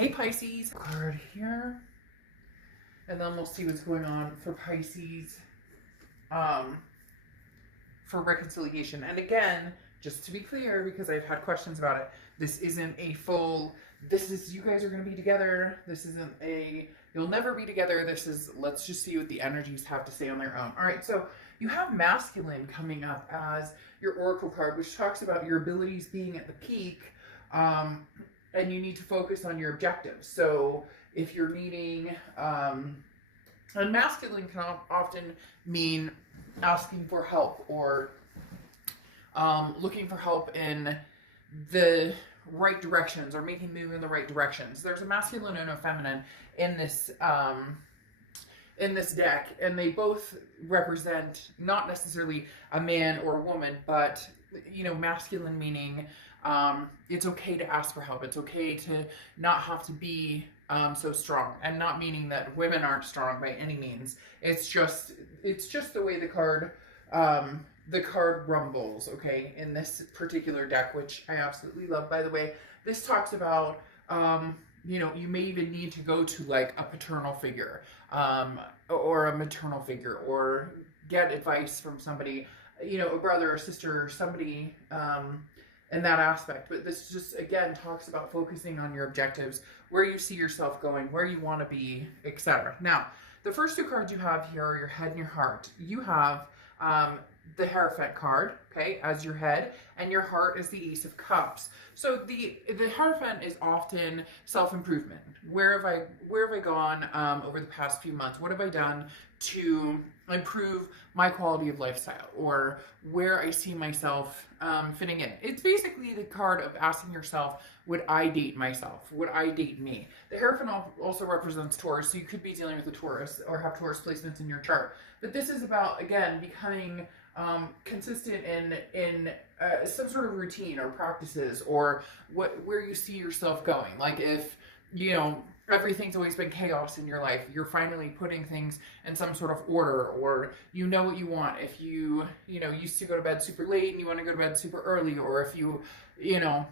Hey Pisces, card here. And then we'll see what's going on for Pisces for reconciliation. And again, just to be clear, because I've had questions about it, this isn't a full, this is, you guys are going to be together. This isn't a, you'll never be together. This is, let's just see what the energies have to say on their own. All right, so you have masculine coming up as your oracle card, which talks about your abilities being at the peak, and you need to focus on your objectives. So if you're needing, and masculine can often mean asking for help or looking for help in the right directions or making move in the right directions. There's a masculine and a feminine in this deck, and they both represent not necessarily a man or a woman, but you know, masculine meaning it's okay to ask for help. It's okay to not have to be so strong, and not meaning that women aren't strong by any means. It's just the way the card rumbles, okay, in this particular deck, which I absolutely love, by the way. This talks about, you know, you may even need to go to like a paternal figure, or a maternal figure, or get advice from somebody, you know, a brother or sister or somebody, in that aspect. But this just, again, talks about focusing on your objectives, where you see yourself going, where you want to be, etc. Now, the first two cards you have here are your head and your heart. You have the Hierophant card, okay, as your head, and your heart is the Ace of Cups. So the Hierophant is often self-improvement. Where have I gone over the past few months? What have I done to improve my quality of lifestyle, or where I see myself fitting in? It's basically the card of asking yourself, would I date myself? Would I date me? The Hierophant also represents Taurus, so you could be dealing with a Taurus or have Taurus placements in your chart. But this is about, again, becoming consistent in some sort of routine or practices, or where you see yourself going. Like if, you know, everything's always been chaos in your life, you're finally putting things in some sort of order, or you know what you want. If you know, used to go to bed super late and you want to go to bed super early, or if you know,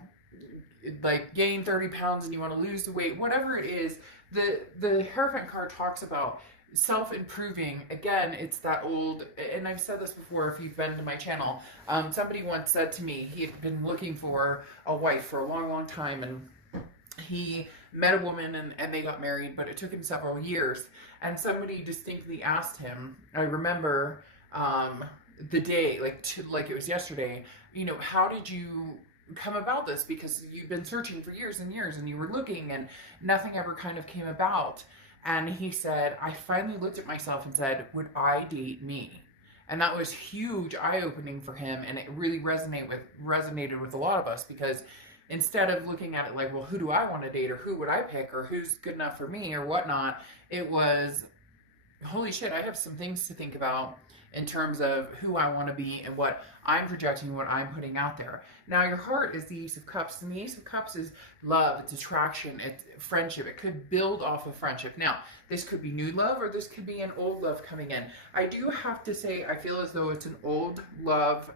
like gain 30 pounds and you want to lose the weight, whatever it is, the Hierophant card talks about self-improving. Again, it's that old, and I've said this before if you've been to my channel, somebody once said to me he had been looking for a wife for a long time, and he met a woman and they got married, but it took him several years. And somebody distinctly asked him, I remember the day, like it was yesterday, you know, how did you come about this? Because you've been searching for years and years, and you were looking and nothing ever kind of came about. And he said, I finally looked at myself and said, would I date me? And that was huge eye-opening for him, and it really resonated with a lot of us, because instead of looking at it like, well, who do I want to date, or who would I pick, or who's good enough for me, or whatnot, it was, holy shit, I have some things to think about in terms of who I want to be and what I'm projecting, what I'm putting out there. Now, your heart is the Ace of Cups, and the Ace of Cups is love, it's attraction, it's friendship. It could build off of friendship. Now, this could be new love, or this could be an old love coming in. I do have to say, I feel as though it's an old love.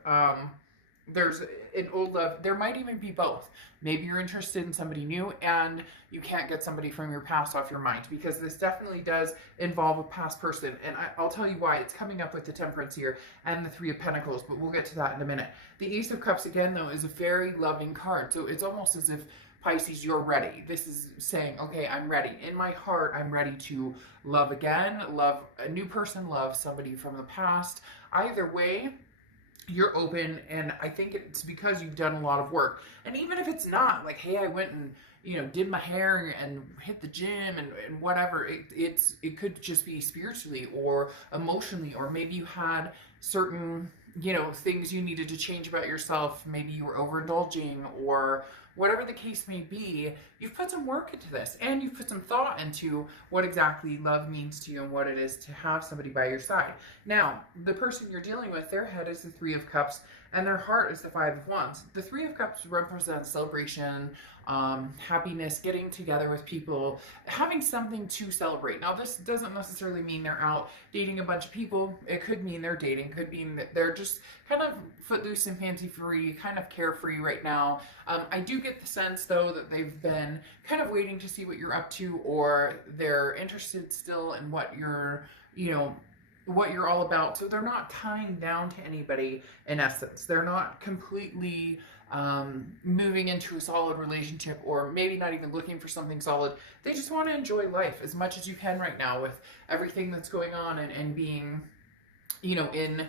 There's an old love. There might even be both. Maybe you're interested in somebody new and you can't get somebody from your past off your mind, because this definitely does involve a past person. And I'll tell you why. It's coming up with the Temperance here and the Three of Pentacles, but we'll get to that in a minute. The Ace of Cups, again, though, is a very loving card. So it's almost as if, Pisces, you're ready. This is saying, okay, I'm ready. In my heart, I'm ready to love again, love a new person, love somebody from the past. Either way, you're open, and I think it's because you've done a lot of work. And even if it's not, like, hey, I went and, you know, did my hair and hit the gym and whatever, it could just be spiritually or emotionally, or maybe you had certain, you know, things you needed to change about yourself. Maybe you were overindulging, or whatever the case may be. You've put some work into this, and you've put some thought into what exactly love means to you and what it is to have somebody by your side. Now, the person you're dealing with, their head is the Three of Cups, and their heart is the Five of Wands. The Three of Cups represents celebration, happiness, getting together with people, having something to celebrate. Now, this doesn't necessarily mean they're out dating a bunch of people. It could mean they're dating, could mean that they're just kind of footloose and fancy-free, kind of carefree right now. I do get the sense, though, that they've been kind of waiting to see what you're up to, or they're interested still in what you're, what you're all about. So they're not tying down to anybody in essence. They're not completely moving into a solid relationship, or maybe not even looking for something solid. They just want to enjoy life as much as you can right now with everything that's going on, and being, in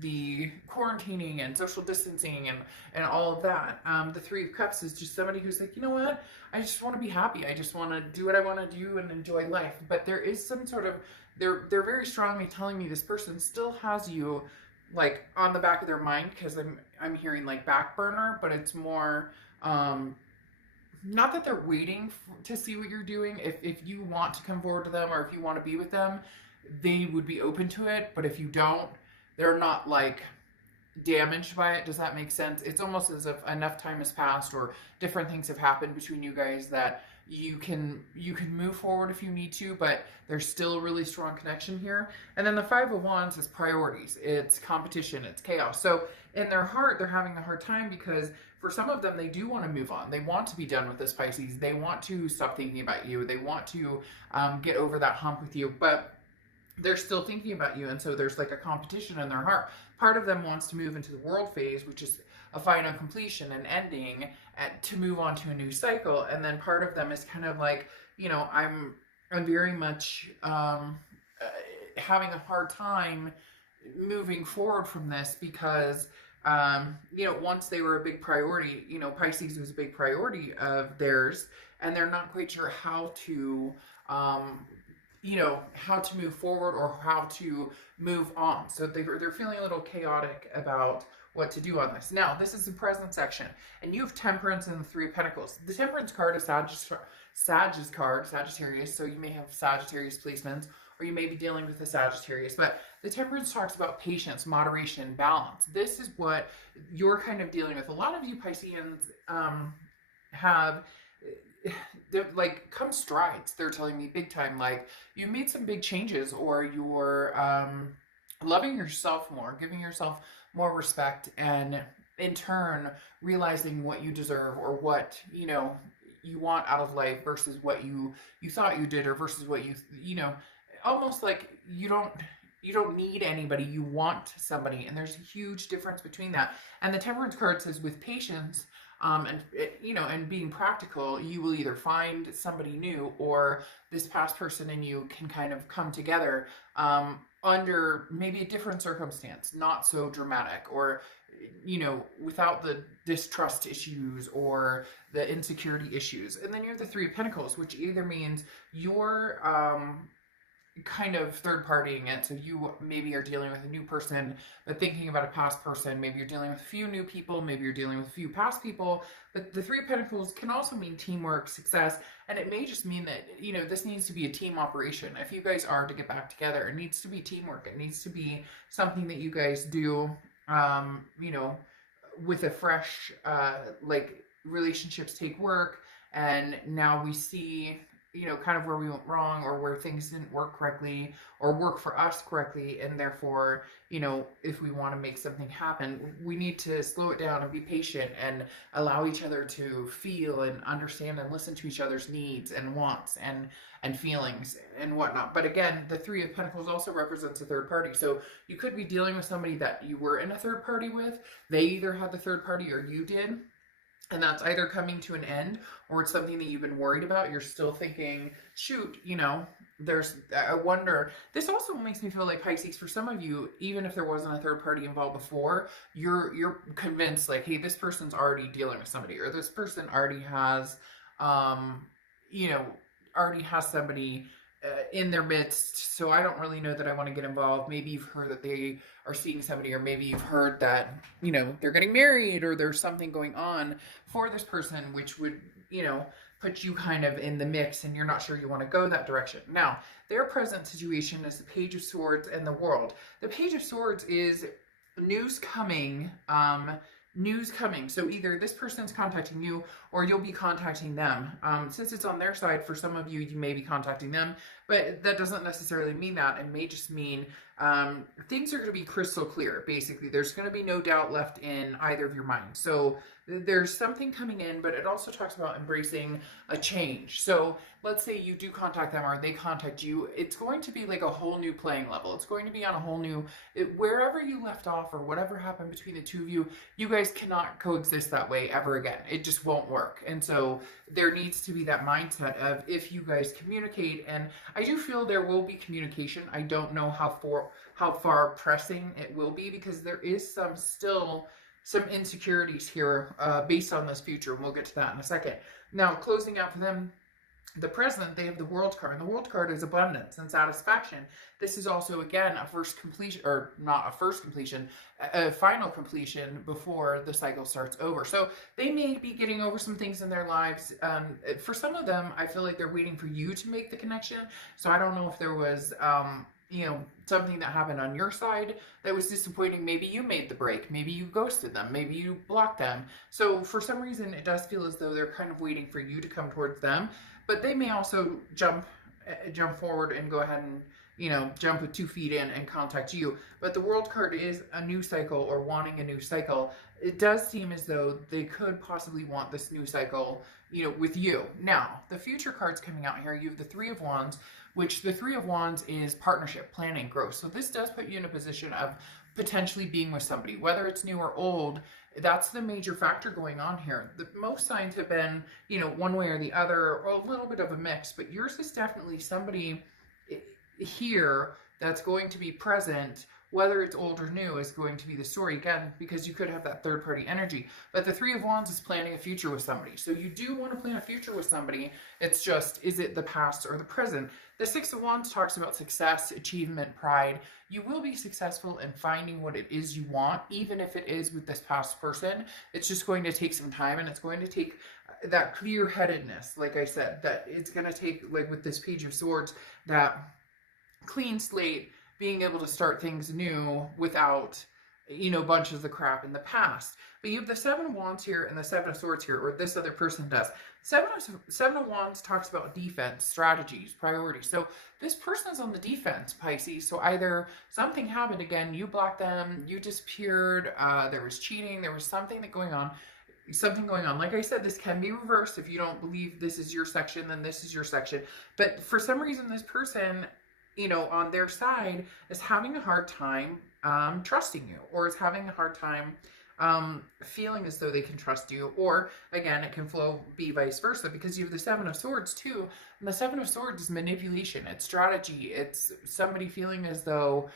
the quarantining and social distancing and all of that. The Three of Cups is just somebody who's like, you know what? I just want to be happy. I just want to do what I want to do and enjoy life. But there is some sort of, they're very strongly telling me this person still has you like on the back of their mind, because I'm hearing like back burner, but it's more not that they're waiting to see what you're doing. If you want to come forward to them, or if you want to be with them, they would be open to it. But if you don't, they're not like damaged by it. Does that make sense? It's almost as if enough time has passed, or different things have happened between you guys, that you can move forward if you need to, but there's still a really strong connection here. And then the Five of Wands is priorities. It's competition. It's chaos. So in their heart, they're having a hard time, because for some of them, they do want to move on. They want to be done with this, Pisces. They want to stop thinking about you. They want to get over that hump with you, but they're still thinking about you. And so there's like a competition in their heart. Part of them wants to move into the world phase, which is a final completion and ending, to move on to a new cycle. And then part of them is kind of like, I'm very much having a hard time moving forward from this, because once they were a big priority, Pisces was a big priority of theirs, and they're not quite sure how to how to move forward, or how to move on. So they're feeling a little chaotic about what to do on this. Now, this is the present section, and you have Temperance and the Three of Pentacles. The Temperance card is Sagittarius, so you may have Sagittarius placements, or you may be dealing with the Sagittarius. But the Temperance talks about patience, moderation, balance. This is what you're kind of dealing with. A lot of you Pisceans have, like, come strides. They're telling me big time, like, you made some big changes, or you're loving yourself more, giving yourself more respect, and in turn realizing what you deserve, or what you want out of life, versus what you thought you did, or versus what almost like you don't need anybody, you want somebody. And there's a huge difference between that. And the Temperance card says, with patience and being practical, you will either find somebody new, or this past person and you can kind of come together under maybe a different circumstance, not so dramatic, or without the distrust issues or the insecurity issues. And then you have the Three of Pentacles, which either means you're kind of third partying it. So you maybe are dealing with a new person, but thinking about a past person. Maybe you're dealing with a few new people. Maybe you're dealing with a few past people. But the Three of Pentacles can also mean teamwork, success, and it may just mean that, this needs to be a team operation. If you guys are to get back together, it needs to be teamwork. It needs to be something that you guys do, with a fresh, like, relationships take work, and now we see kind of where we went wrong, or where things didn't work correctly, or work for us correctly. And therefore, if we want to make something happen, we need to slow it down and be patient, and allow each other to feel and understand and listen to each other's needs and wants and feelings and whatnot. But again, the Three of Pentacles also represents a third party. So you could be dealing with somebody that you were in a third party with. They either had the third party or you did. And that's either coming to an end, or it's something that you've been worried about. You're still thinking, shoot, I wonder. This also makes me feel like, Pisces, for some of you, even if there wasn't a third party involved before, you're convinced, like, hey, this person's already dealing with somebody, or this person already has, somebody in their midst, so I don't really know that I want to get involved. Maybe you've heard that they are seeing somebody, or maybe you've heard that, they're getting married, or there's something going on for this person, which would, put you kind of in the mix, and you're not sure you want to go that direction. Now, their present situation is the Page of Swords and the World. The Page of Swords is news coming, news coming. So either this person's contacting you or you'll be contacting them. Since it's on their side, for some of you, you may be contacting them, but that doesn't necessarily mean that. It may just mean things are going to be crystal clear. Basically, there's going to be no doubt left in either of your minds. So there's something coming in, but it also talks about embracing a change. So let's say you do contact them or they contact you. It's going to be like a whole new playing level. It's going to be on a whole new, wherever you left off or whatever happened between the two of you, you guys cannot coexist that way ever again. It just won't work. And so there needs to be that mindset of, if you guys communicate, and I do feel there will be communication. I don't know how far pressing it will be, because there is still some insecurities here based on this future, and we'll get to that in a second. Now, closing out for them, the present, they have the World card, and the World card is abundance and satisfaction. This is also, again, a first completion, or not a first completion, a final completion before the cycle starts over. So they may be getting over some things in their lives. For some of them, I feel like they're waiting for you to make the connection. So I don't know if there was you know, something that happened on your side that was disappointing. Maybe you made the break. Maybe you ghosted them. Maybe you blocked them. So for some reason, it does feel as though they're kind of waiting for you to come towards them. But they may also jump forward and go ahead and, you know, jump with 2 feet in and contact you. But the World card is a new cycle, or wanting a new cycle. It does seem as though they could possibly want this new cycle, you know, with you. Now, the future cards coming out here, you have the 3 of Wands, which the 3 of Wands is partnership, planning, growth. So this does put you in a position of potentially being with somebody, whether it's new or old. That's the major factor going on here. Most signs have been, you know, one way or the other, or a little bit of a mix, but yours is definitely somebody here that's going to be present. Whether it's old or new is going to be the story, again, because you could have that third party energy. But the 3 of Wands is planning a future with somebody. So you do want to plan a future with somebody. It's just, is it the past or the present? The 6 of Wands talks about success, achievement, pride. You will be successful in finding what it is you want, even if it is with this past person. It's just going to take some time, and it's going to take that clear-headedness, like I said, that it's going to take, like with this Page of Swords, that clean slate, being able to start things new without, you know, bunches of crap in the past. But you have the 7 of Wands here and the 7 of Swords here, or this other person does. 7 of Wands talks about defense, strategies, priorities. So this person's on the defense, Pisces. So either something happened again, you blocked them, you disappeared, there was cheating, there was something going on. Like I said, this can be reversed. If you don't believe this is your section, then this is your section. But for some reason, this person, you know, on their side is having a hard time trusting you, or is having a hard time feeling as though they can trust you. Or again, it can be vice versa, because you have the 7 of Swords too. And the 7 of Swords is manipulation, it's strategy, it's somebody feeling as though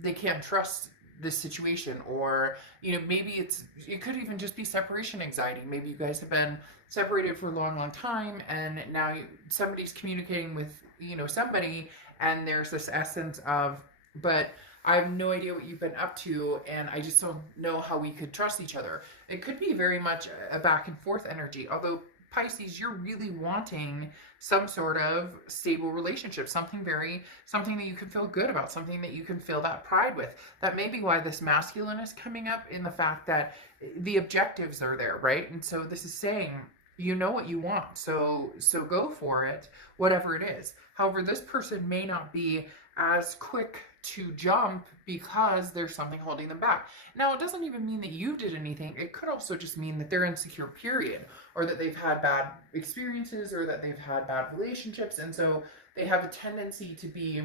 they can't trust this situation. Or, you know, maybe it could even just be separation anxiety. Maybe you guys have been separated for a long time, and now somebody's communicating with, you know, somebody, and there's this essence of, but I have no idea what you've been up to, and I just don't know how we could trust each other. It could be very much a back and forth energy, although Pisces, you're really wanting some sort of stable relationship, something that you can feel good about, something that you can feel that pride with. That may be why this masculine is coming up, in the fact that the objectives are there, right? And so this is saying, you know what you want, so go for it, whatever it is. However, this person may not be as quick to jump because there's something holding them back. Now, it doesn't even mean that you did anything. It could also just mean that they're insecure, period, or that they've had bad experiences, or that they've had bad relationships, and so they have a tendency to be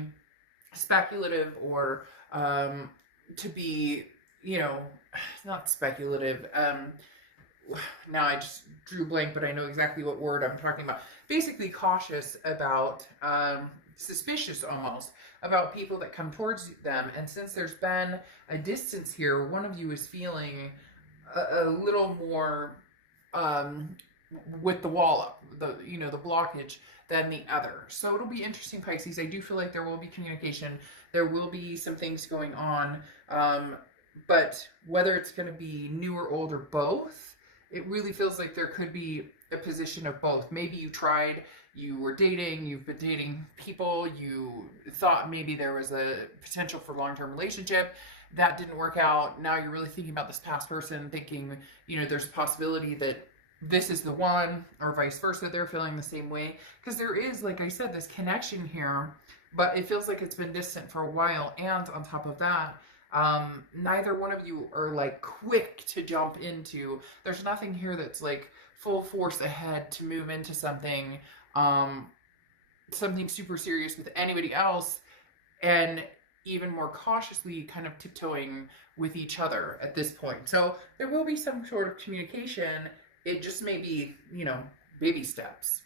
speculative, or to be, you know, not speculative. Now I just drew blank, but I know exactly what word I'm talking about. Basically cautious about, suspicious almost, about people that come towards them. And since there's been a distance here, one of you is feeling a little more with the wall up, the blockage, than the other. So it'll be interesting, Pisces. I do feel like there will be communication. There will be some things going on. But whether it's going to be new or old or both, it really feels like there could be a position of both. Maybe you were dating, you've been dating people, you thought maybe there was a potential for long-term relationship, that didn't work out. Now you're really thinking about this past person, thinking, you know, there's a possibility that this is the one, or vice versa. They're feeling the same way. Because there is, like I said, this connection here, but it feels like it's been distant for a while. And on top of that, neither one of you are like quick to jump into. There's nothing here that's like full force ahead to move into something, something super serious with anybody else, and even more cautiously kind of tiptoeing with each other at this point. So there will be some sort of communication. It just may be, you know, baby steps.